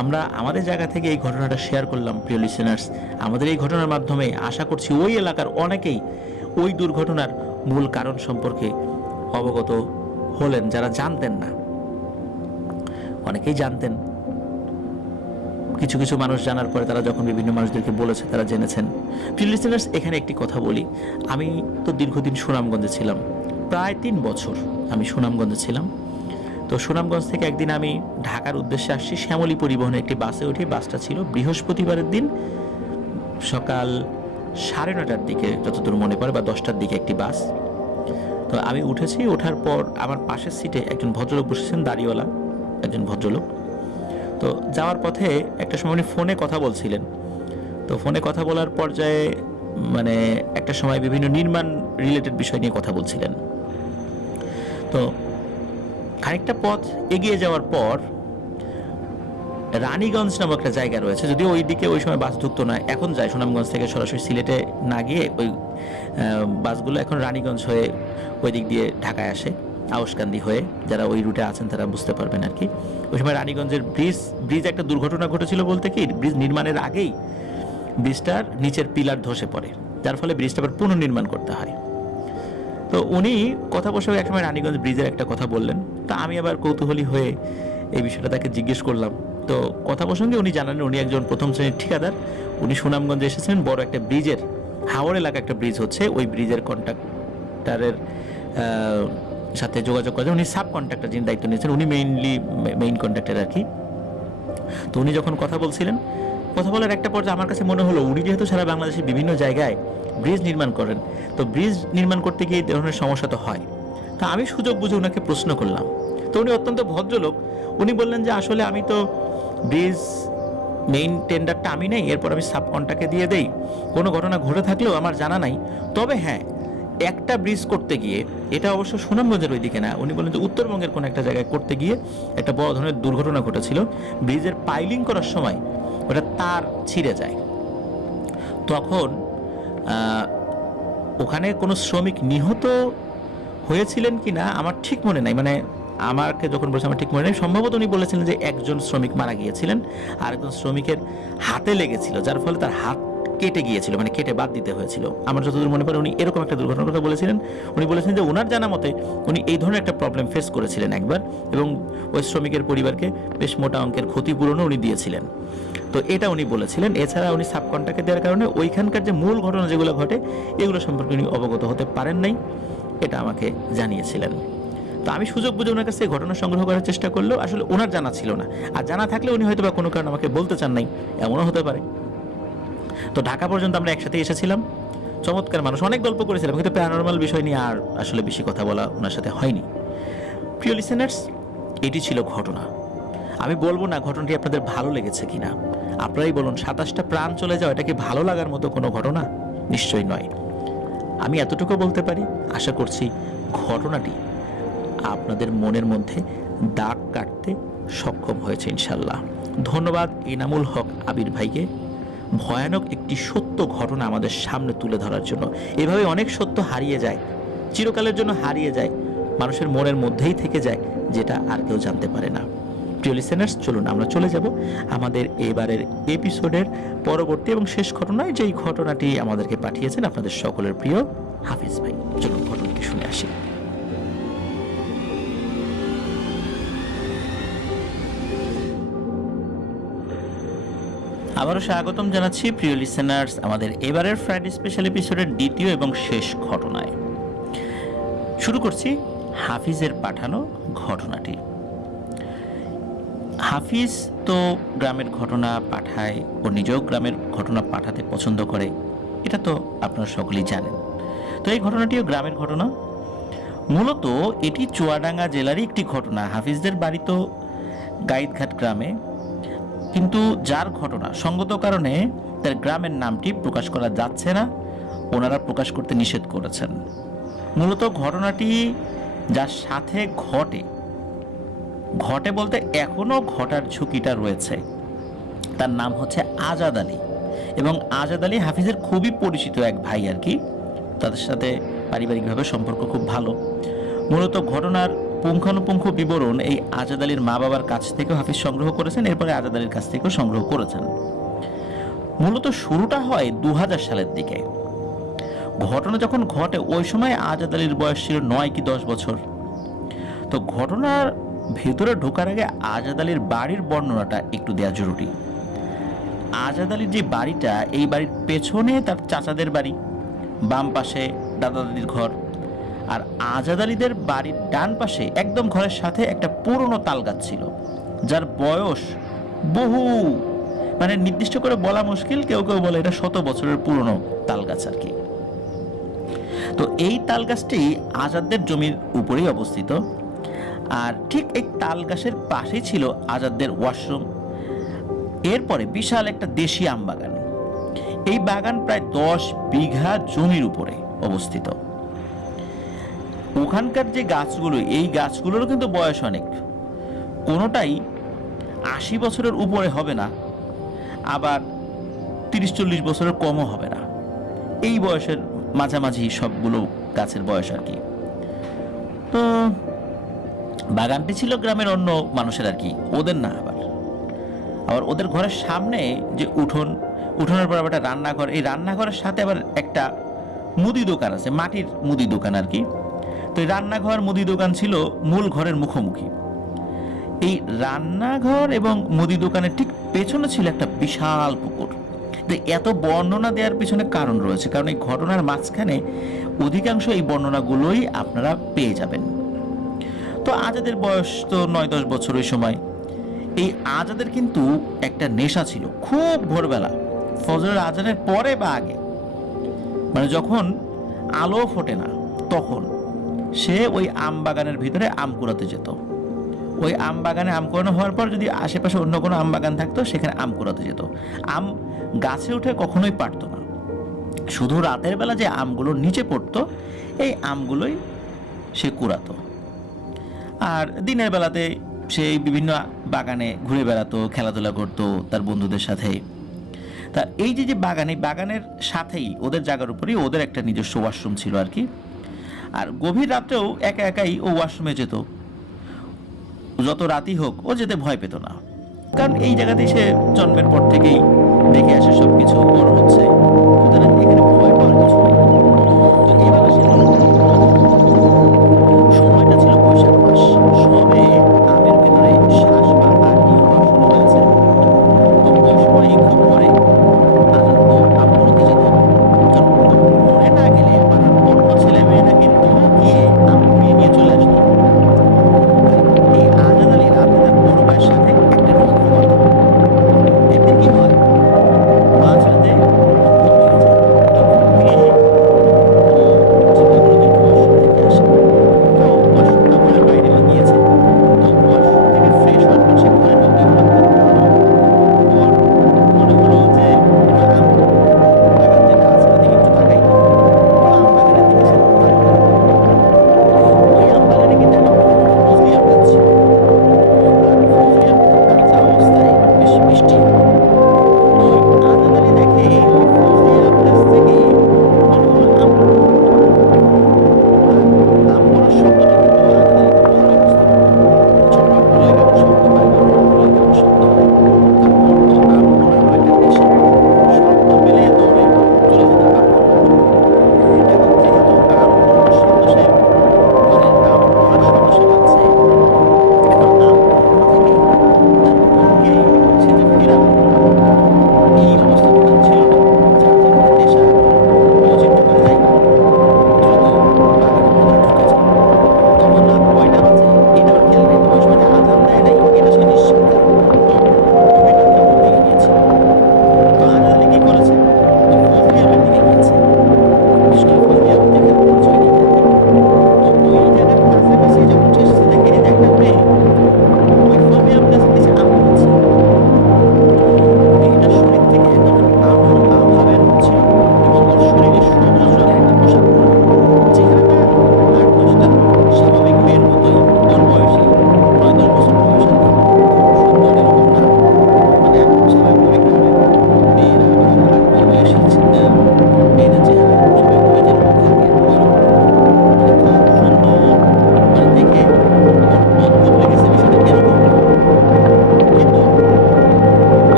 আমরা আমাদের জায়গা থেকে এই ঘটনাটা শেয়ার করলাম প্রিয় লিসেনার্স। আমাদের এই ঘটনার মাধ্যমে আশা করছি ওই এলাকার অনেকেই ওই দুর্ঘটনার মূল কারণ সম্পর্কে অবগত হলেন, যারা জানতেন না। অনেকেই জানতেন, কিছু কিছু মানুষ জানার পরে তারা যখন বিভিন্ন মানুষদেরকে বলেছে, তারা জেনেছেন। প্রিয় লিসেনার্স, এখানে একটি কথা বলি। আমি তো দীর্ঘদিন সুনামগঞ্জে ছিলাম, প্রায় 3 বছর আমি সুনামগঞ্জে ছিলাম। তো সুনামগঞ্জ থেকে একদিন আমি ঢাকার উদ্দেশ্যে আসছি শ্যামলী পরিবহনে একটি বাসে উঠে। বাসটা ছিল বৃহস্পতিবারের দিন সকাল 9:30টার দিকে, যতদূর মনে পড়ে, বা 10টার দিকে একটি বাস। তো আমি উঠেছি। ওঠার পর আমার পাশের সিটে একজন ভদ্রলোক বসেছেন, দাড়িওয়ালা একজন ভদ্রলোক। তো যাওয়ার পথে একটা সময় উনি ফোনে কথা বলছিলেন। তো ফোনে কথা বলার পর্যায়ে মানে একটা সময় বিভিন্ন নির্মাণ রিলেটেড বিষয় নিয়ে কথা বলছিলেন। তো খানিকটা পথ এগিয়ে যাওয়ার পর রানীগঞ্জ নামক একটা জায়গা রয়েছে, যদিও ওই দিকে ওই সময় বাস ঢুকতো না, এখন যায় সুনামগঞ্জ থেকে সরাসরি সিলেটে না গিয়ে ওই বাসগুলো এখন রানীগঞ্জ হয়ে ওই দিক দিয়ে ঢাকায় আসে, আউশকান্দি হয়ে। যারা ওই রুটে আছেন তারা বুঝতে পারবেন আর কি। ওই সময় রানীগঞ্জের ব্রিজ একটা দুর্ঘটনা ঘটেছিল, বলতে কি ব্রিজ নির্মাণের আগেই ব্রিজটার নিচের পিলার ধসে পড়ে, যার ফলে ব্রিজটা আবার পুনর্নির্মাণ করতে হয়। তো উনি কথা বসে একসময় রানীগঞ্জ ব্রিজের একটা কথা বললেন। তা আমি আবার কৌতূহলী হয়ে এই বিষয়টা তাকে জিজ্ঞেস করলাম। তো কথা প্রসঙ্গে উনি জানালেন উনি একজন প্রথম শ্রেণীর ঠিকাদার। উনি সুনামগঞ্জে এসেছেন বড় একটা ব্রিজের, হাওড় এলাকা একটা ব্রিজ হচ্ছে, ওই ব্রিজের কন্ট্রাক্টরের সাথে যোগাযোগ করেছেন। উনি সাব কন্ট্রাক্টর যিনি দায়িত্ব নিয়েছেন, উনি মেইন কন্ট্রাক্টর আর কি। তো উনি যখন কথা বলছিলেন, কথা বলার একটা পর্যায়ে আমার কাছে মনে হলো উনি যেহেতু সারা বাংলাদেশের বিভিন্ন জায়গায় ব্রিজ নির্মাণ করেন, তো ব্রিজ নির্মাণ করতে গিয়ে এই ধরনের সমস্যা তো হয়। তা আমি সুযোগ বুঝে ওনাকে প্রশ্ন করলাম। তো উনি অত্যন্ত ভদ্রলোক। উনি বললেন যে আসলে আমি তো ব্রিজ মেইন টেন্ডারটা আমি নেই, এরপর আমি সাব কন্ট্রাক্টে দিয়ে দেই। কোনো ঘটনা ঘটে থাকলেও আমার জানা নাই। তবে হ্যাঁ, একটা ব্রিজ করতে গিয়ে, এটা অবশ্য সুনামগঞ্জের ওইদিকে না, উনি বলেন যে উত্তরবঙ্গের কোনো একটা জায়গায় করতে গিয়ে একটা বড় ধরনের দুর্ঘটনা ঘটেছিল। ব্রিজের পাইলিং করার সময় ওটা তার ছিঁড়ে যায়। তখন ওখানে কোনো শ্রমিক নিহত হয়েছিলেন কি না আমার ঠিক মনে নাই, মানে আমাকে যখন বলেছে আমার ঠিক মনে নেই। সম্ভবত উনি বলেছিলেন যে একজন শ্রমিক মারা গিয়েছিলেন, আর একজন শ্রমিকের হাতে লেগেছিল, যার ফলে তার হাত কেটে গিয়েছিল, মানে কেটে বাদ দিতে হয়েছিল। আমার যতদূর মনে পড়ে উনি এরকম একটা দুর্ঘটনার কথা বলেছিলেন। উনি বলেছিলেন যে ওনার জানা মতে উনি এই ধরনের একটা প্রবলেম ফেস করেছিলেন একবার, এবং ওই শ্রমিকের পরিবারকে বেশ মোটা অঙ্কের ক্ষতিপূরণও উনি দিয়েছিলেন। তো এটা উনি বলেছিলেন। এছাড়া উনি সাব কন্ট্রাক্টে দেওয়ার কারণে ওইখানকার যে মূল ঘটনা যেগুলো ঘটে এগুলো সম্পর্কে উনি অবগত হতে পারেন নাই, এটা আমাকে জানিয়েছিলেন। তো আমি সুযোগ বুঝে ওনার কাছে ঘটনা সংগ্রহ করার চেষ্টা করলেও আসলে ওনার জানা ছিল না, আর জানা থাকলে উনি হয়তো বা কোনো কারণে আমাকে বলতে চান নাই, এমনও হতে পারে। তো ঢাকা পর্যন্ত আমরা একসাথে এসেছিলাম। চমৎকার মানুষ, অনেক গল্প করেছিলাম, কিন্তু প্যারানরমাল বিষয় নিয়ে আর আসলে বেশি কথা বলা ওনার সাথে হয়নি। প্রিয় লিসেনার্স, এটি ছিল ঘটনা। আমি বলবো না ঘটনাটি আপনাদের ভালো লেগেছে কিনা, আপনারাই বলুন। 27টা প্রাণ চলে যাওয়া, এটা কি ভালো লাগার মতো কোনো ঘটনা? নিশ্চয়ই নয়। আমি এতটুকু বলতে পারি, আশা করছি ঘটনাটি আপনাদের মনের মধ্যে দাগ কাটতে সক্ষম হয়েছে ইনশাল্লাহ। ধন্যবাদ ইনামুল হক আবির ভাইকে। ভয়ানক একটি সত্য ঘটনা আমাদের সামনে তুলে ধরার জন্য। এভাবে অনেক সত্য হারিয়ে যায়, চিরকালের জন্য হারিয়ে যায়, মানুষের মনের মধ্যেই থেকে যায়, যেটা আর কেউ জানতে পারে না। প্রিয় লিসেনার্স, চলুন আমরা চলে যাব আমাদের এবারের এপিসোডের পরবর্তী এবং শেষ ঘটনায়, যেই ঘটনাটি আমাদেরকে পাঠিয়েছেন আপনাদের সকলের প্রিয় হাফিজ ভাই। চলুন ঘটনাটি শুনে আসি। আবারও স্বাগতম জানাচ্ছি প্রিয় লিসেনার্স আমাদের এবারের ফ্রাইডে স্পেশাল এপিসোডের দ্বিতীয় এবং শেষ ঘটনায়। শুরু করছি হাফিজের পাঠানো ঘটনাটি। হাফিজ তো গ্রামের ঘটনা পাঠায়, ও নিজেও গ্রামের ঘটনা পাঠাতে পছন্দ করে, এটা তো আপনারা সকলেই জানেন। তো এই ঘটনাটিও গ্রামের ঘটনা। মূলত এটি চুয়াডাঙ্গা জেলারই একটি ঘটনা। হাফিজদের বাড়ি তো গাইদঘাট গ্রামে, কিন্তু যার ঘটনা সঙ্গত কারণে তার গ্রামের নামটি প্রকাশ করা যাচ্ছে না, ওনারা প্রকাশ করতে নিষেধ করেছেন। মূলত ঘটনাটি যার সাথে ঘটে বলতে এখনো ঘটার ঝুঁকিটা রয়েছে, তার নাম হচ্ছে আজাদ আলী। এবং আজাদ আলী হাফিজের খুবই পরিচিত এক ভাই আর কি, তাদের সাথে পারিবারিকভাবে সম্পর্ক খুব ভালো। মূলত ঘটনার পুঙ্খানুপুঙ্খ বিবরণ এই আজাদ আলীর মা বাবার কাছ থেকেও হাফিজ সংগ্রহ করেছেন, এরপরে আজাদ আলীর কাছ থেকেও সংগ্রহ করেছেন। মূলত শুরুটা হয় 2000 সালের দিকে। ঘটনা যখন ঘটে ওই সময় আজাদ আলীর বয়স ছিল 9 কি 10 বছর। তো ঘটনার ভেতরে ঢোকার আগে আজাদ আলীর বাড়ির বর্ণনাটা একটু দেওয়া জরুরি। আজাদ আলীর যে বাড়িটা, এই বাড়ির পেছনে তার চাচাদের বাড়ি, বাম পাশে দাদা দাদির ঘর, আর আজাদ আলীদের বাড়ির ডান পাশে একদম ঘরের সাথে একটা পুরনো তাল গাছ ছিল, যার বয়স বহু, মানে নির্দিষ্ট করে বলা মুশকিল, কেউ কেউ বলে এটা 100 বছরের পুরনো তাল গাছ আর কি। তো এই তাল গাছটি আজাদদের জমির উপরেই অবস্থিত, আর ঠিক এই তাল গাছের পাশেই ছিল আজাদদের ওয়াশরুম। এরপরে বিশাল একটা দেশি আম বাগান। এই বাগান প্রায় 10 বিঘা জমির উপরে অবস্থিত। ওখানকার যে গাছগুলো, এই গাছগুলোরও কিন্তু বয়স অনেক, কোনোটাই 80 বছরের উপরে হবে না, আবার 30-40 বছরের কমও হবে না, এই বয়সের মাঝামাঝি সবগুলো গাছের বয়স আর কি। তো বাগানটি ছিল গ্রামের অন্য মানুষের আর কি, ওদের না। আবার ওদের ঘরের সামনে যে উঠোনের পর একটা রান্নাঘর, এই রান্নাঘরের সাথে আবার একটা মুদি দোকান আছে, মাটির মুদি দোকান আর কি। তো এই রান্নাঘর মুদি দোকান ছিল মূল ঘরের মুখোমুখি। এই রান্নাঘর এবং মুদি দোকানের ঠিক পেছনে ছিল একটা বিশাল পুকুর। এত বর্ণনা দেওয়ার পিছনে কারণ রয়েছে, কারণ এই ঘটনার মাঝখানে অধিকাংশ এই বর্ণনাগুলোই আপনারা পেয়ে যাবেন। তো আজাদের বয়স তো 9-10 বছর ওই সময়। এই আজাদের কিন্তু একটা নেশা ছিল, খুব ভোরবেলা ফজরের আজানের পরে বা আগে, মানে যখন আলো ফোটে না তখন সে ওই আম বাগানের ভিতরে আম কুড়াতে যেত। ওই আম বাগানে আম কুড়ানো হওয়ার পর যদি আশেপাশে অন্য কোনো আম বাগান থাকতো সেখানে আম কুড়াতে যেত। আম গাছে উঠে কখনোই পারতো না, শুধু রাতের বেলা যে আমগুলো নিচে পড়তো এই আমগুলোই সে কুড়াতো। আর দিনের বেলাতে সেই বিভিন্ন বাগানে ঘুরে বেড়াতো, খেলাধুলা করতো তার বন্ধুদের সাথে। তা এই যে বাগান, এই বাগানের সাথেই ওদের জায়গার উপরেই ওদের একটা নিজস্ব ওয়াশরুম ছিল আর কি। আর গভীর রাতেও একা একাই ও ওয়াশরুমে যেত, যত রাতই হোক ও যেতে ভয় পেত না, কারণ এই জায়গাতেই সে জন্মের পর থেকেই দেখে আসে সবকিছু, বড় হচ্ছে, সুতরাং এখানে ভয় পাওয়ার কিছু নেই। তো এবার আসে সময়টা ছিল বৈশাখ মাস, সবে আমের ভেতরে শ্বাস বা আটি হওয়া শুরু হয়েছে। তো ওই সময় খুব পরে আজাদ তো আম কুড়াতে যেত, কারণ খুব পরে না গেলে পাড়ার অন্য ছেলেমেয়েরা কিন্তু গিয়ে আম কুড়িয়ে নিয়ে চলে আসতো। এই আজাদ আলী রাতে তার বড় ভাইয়ের সাথে একটা নিয়ে ঘুমাতো। একদিন কি হয়, মাঝরাতে ঘুম ভেঙে যায়। তো ঘুম ভেঙে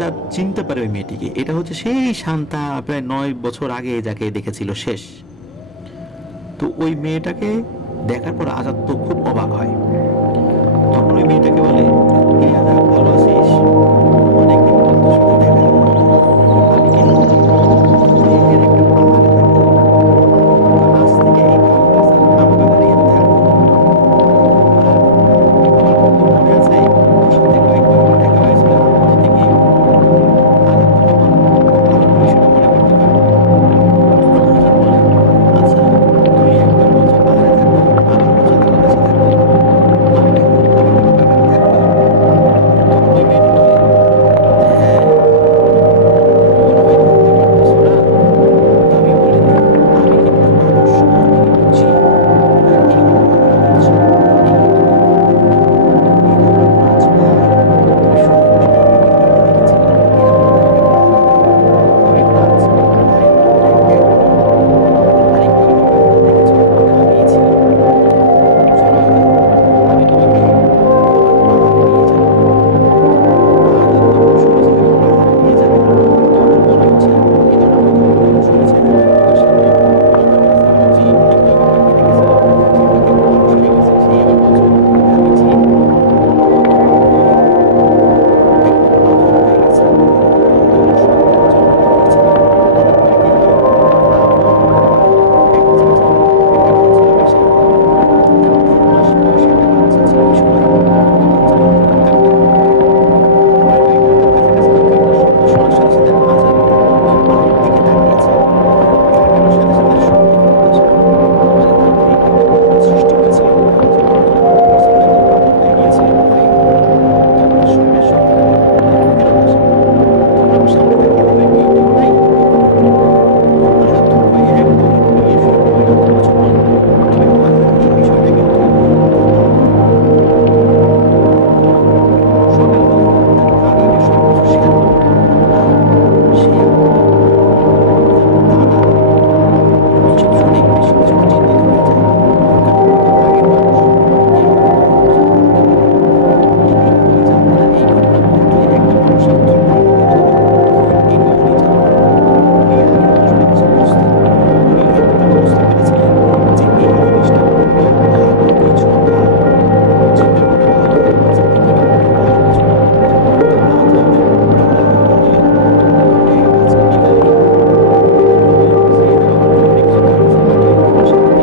আজাদ চিনতে পারে ওই মেয়েটিকে। এটা হচ্ছে সেই শান্তা, প্রায় 9 বছর আগে যাকে দেখেছিল শেষ। তো ওই মেয়েটাকে দেখার পর আজাদ তো খুব অবাক হয়। তখন ওই মেয়েটাকে বলে, এই আজাদ ভালো আছিস? অনেকদিন পর তোর সাথে দেখা। আমি কিন্তু দূরের একটা পাহাড়ে থাকি। তো আজ থেকে এই তাল গাছের আম বাগানে আমি থাকবো। আর আমার বন্ধু মনে আছে, তোর সাথে কয়েকবার আমার দেখা হয়েছিল আম নদীতে গিয়ে। আজাদ তো তখন খুব ভালো করে সেটা মনে করতে পারে। তখন আজাদ বলে, আচ্ছা, তুমি একবার বলছো পাহাড়ে থাকো, আবার বলছো তাল গাছে থাকো, মানেটা কি? আবার আম বাগানে থাকবা? তখন ওই মেয়েটি বলে যে, হ্যাঁ, তুমি মনে হয় ধরতে পারতেছো না। তো আমি বলে দিই, আমি কিন্তু মানুষ না, আমি কিন্তু জিন। আর এইগুলো তোমরা দেখছো, এগুলো কিন্তু ভূত না, এরা আমার মাছ ভাই। তুমি শুরুর দিকে আমাকে যাদেরকে দেখেছিলে, এরা হলো তালিকার পাহারা দেয়। আমি মাছ ভাইয়ের মধ্যে একজন। আর একটু আগে তোমরা যাদের দেখেছো, এটা আমিই ছিলাম। শোনো আজাদ, আমি তোমাকে আবার পাহাড়ে নিয়ে যাব। আজাদ যখন শুনলো যে তাকে পাহাড়ে নিয়ে যাবে, তখন ওর মনে হচ্ছে এই ধরনের কথাবার্তা ও শুনেছে তাদের বাবার সামনে। বাবার কাছে বলে, জিন একটু আগে পাখি দেখেছিল, সেই পাখি এখন মানুষ হয়ে গেছে, সেই আবার বলছে যে আমি জিন। ওই একদম পাথর হয়ে গেছে। কোনো শব্দ উচ্চারণ করতে পারছে না। হঠাৎ করে কি হয়, আম্মু আর এক চাচা একটা মেয়ে ছিল পাশেই, তার 3 মাস বয়সী একটা বাচ্চা ছিল ওই সময়। ওই বাচ্চাটা হঠাৎ করে কান্না করতে থাকে। ভয় পায় না, তার কাছাকাছি থেকে একটা শব্দ শোনার সাথে সাথে আজাদ ওই বাড়ির দিকে তাকিয়েছে। তাকানোর সাথে সাথে তার শক্তি ফেরত আসে। মানে তার যে একটা ভয় সৃষ্টি হয়েছিল, সে ভয়টা বলছিল না, একদম পাথর হয়ে গিয়েছিল ভয়ে। তখন তার শরীরের শক্তিটা আবার পুনরায় ফেরত আসে। তখন আবার সামনে তাকিয়ে দেখে ওই মেয়েটিও নাই, ওই পুকুরটাও নাই। আজাদ তো ভয়ে একদম ঘুমিয়ে শুয়ে পড়ল, আর কিছু বলে না। তবে আজাদ এই বিষয়টা কিন্তু গোপন করে না। ও সকালবেলায় তার দাদাকে সবকিছু শেয়ার করে। আর সে এখন তার দাদা এসব শুনে বেশ কিছুটা চিন্তিত হয়ে যায়। কারণ ও তো আগের মানুষ, এরকম কোনো ঘটনা যদি ঘটতে পারে, কিন্তু উনি জানতেন না এই ঘটনা ঘটলে একটা মানুষের কি পরিণতি হতে পারে। এটা উনি জানতেন। উনি আগের মানুষ, উনি কিছু বুঝতেন। উনি এতটুকু বুঝতে পেরেছিলেন যে এই জিনিসটা ঘটলেও ভালো কিছু না। জিনরা বড্ড ভালো হয় বাচ্চা, কিন্তু এটা মোটেও ভালো কিছু না। তো আজাদের দাদা বলল, ওকে আজকে বিকালেই একটু নদীর পাশে নিয়ে যাও, আমার জরুরি কিছু কাজ আছে, পাঠাও আমার সাথে।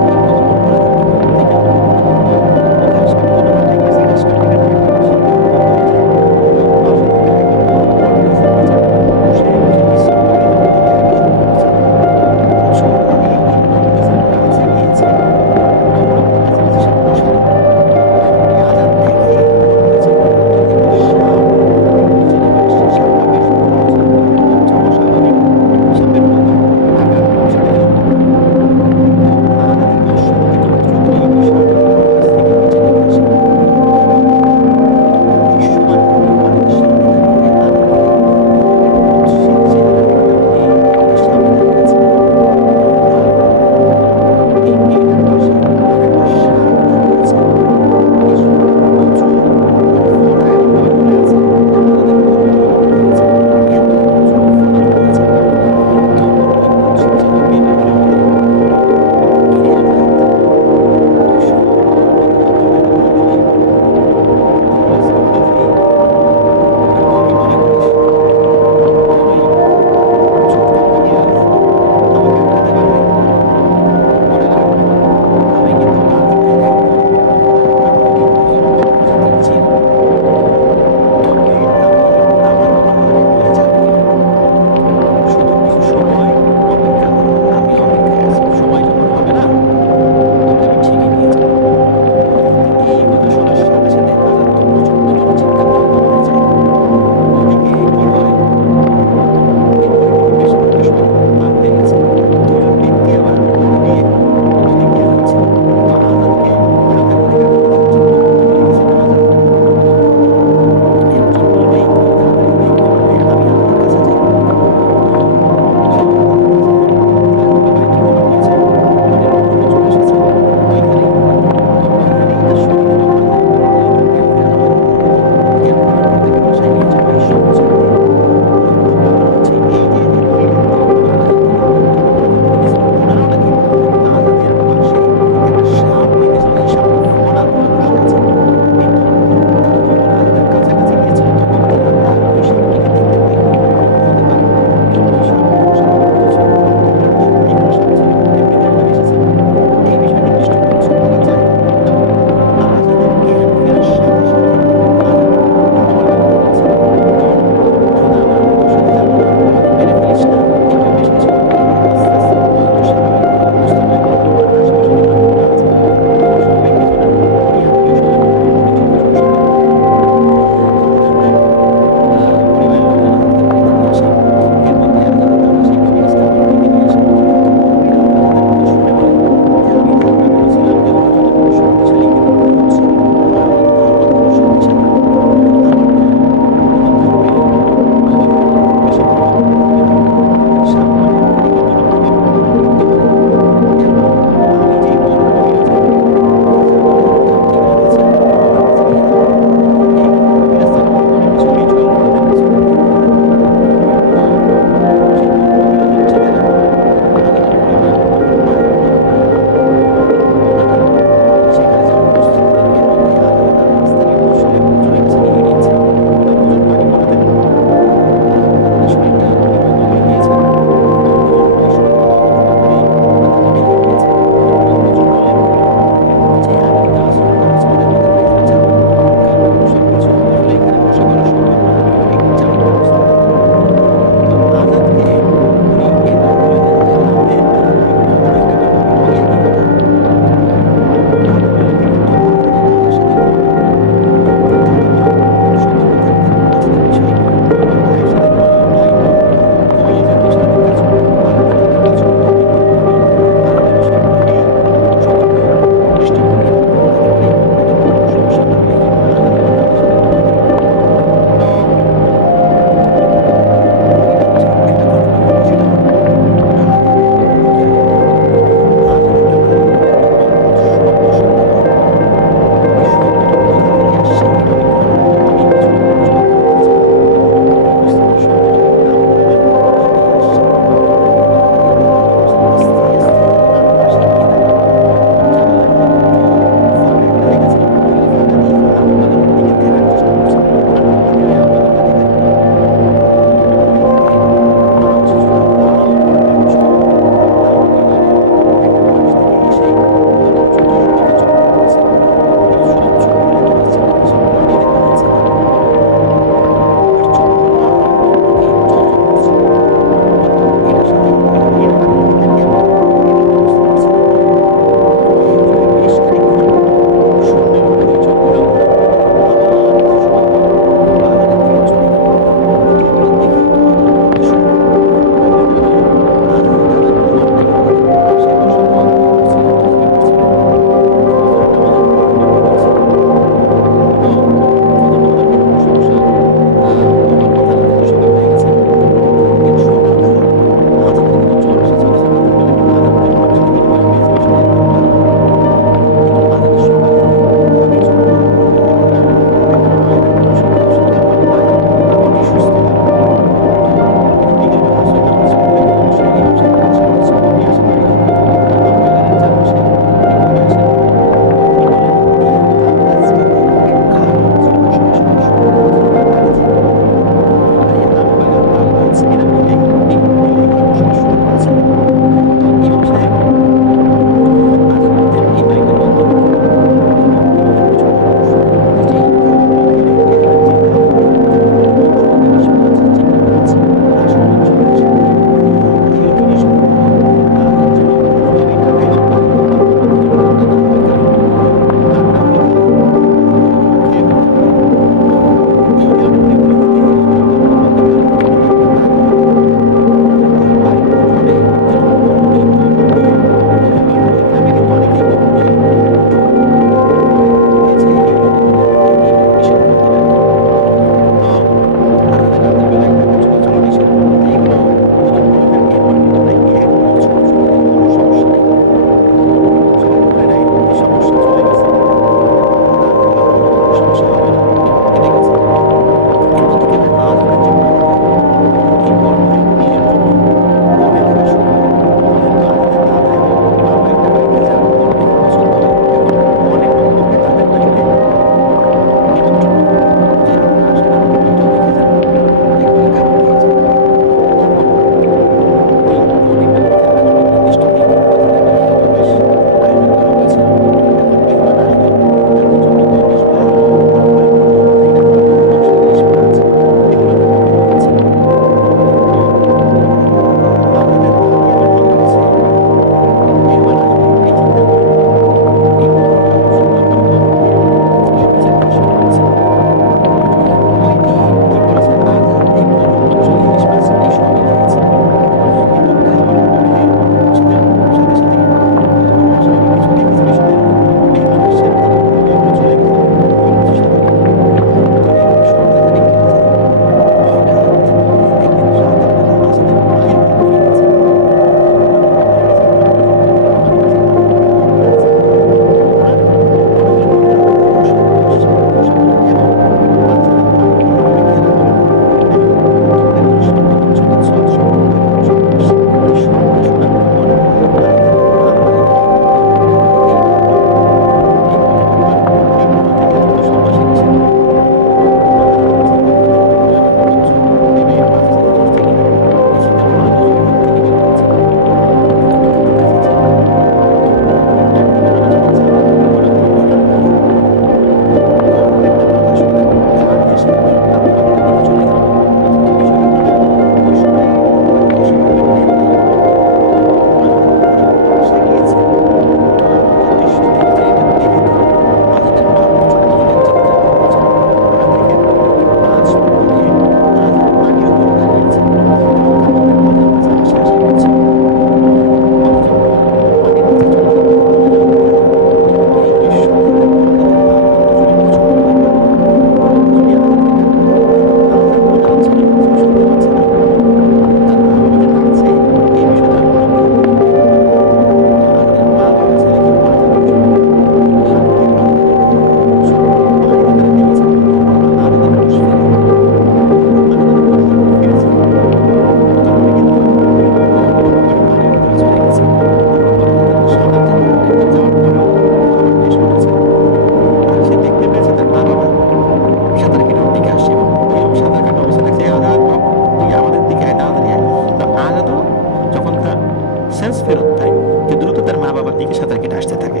সেন্স ফেরত পায়, যে দ্রুত তার মা বাবার দিকে সাঁতার কেটে আসতে থাকে।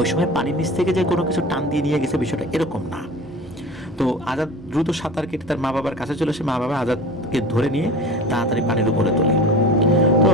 ওই সময় পানির নিচ থেকে যে কোনো কিছু টান দিয়ে নিয়ে গেছে বিষয়টা এরকম না। তো আজাদ দ্রুত সাঁতার কেটে তার মা বাবার কাছে চলে আসে, মা বাবা আজাদকে ধরে নিয়ে তাড়াতাড়ি পানির উপরে তোলে। তো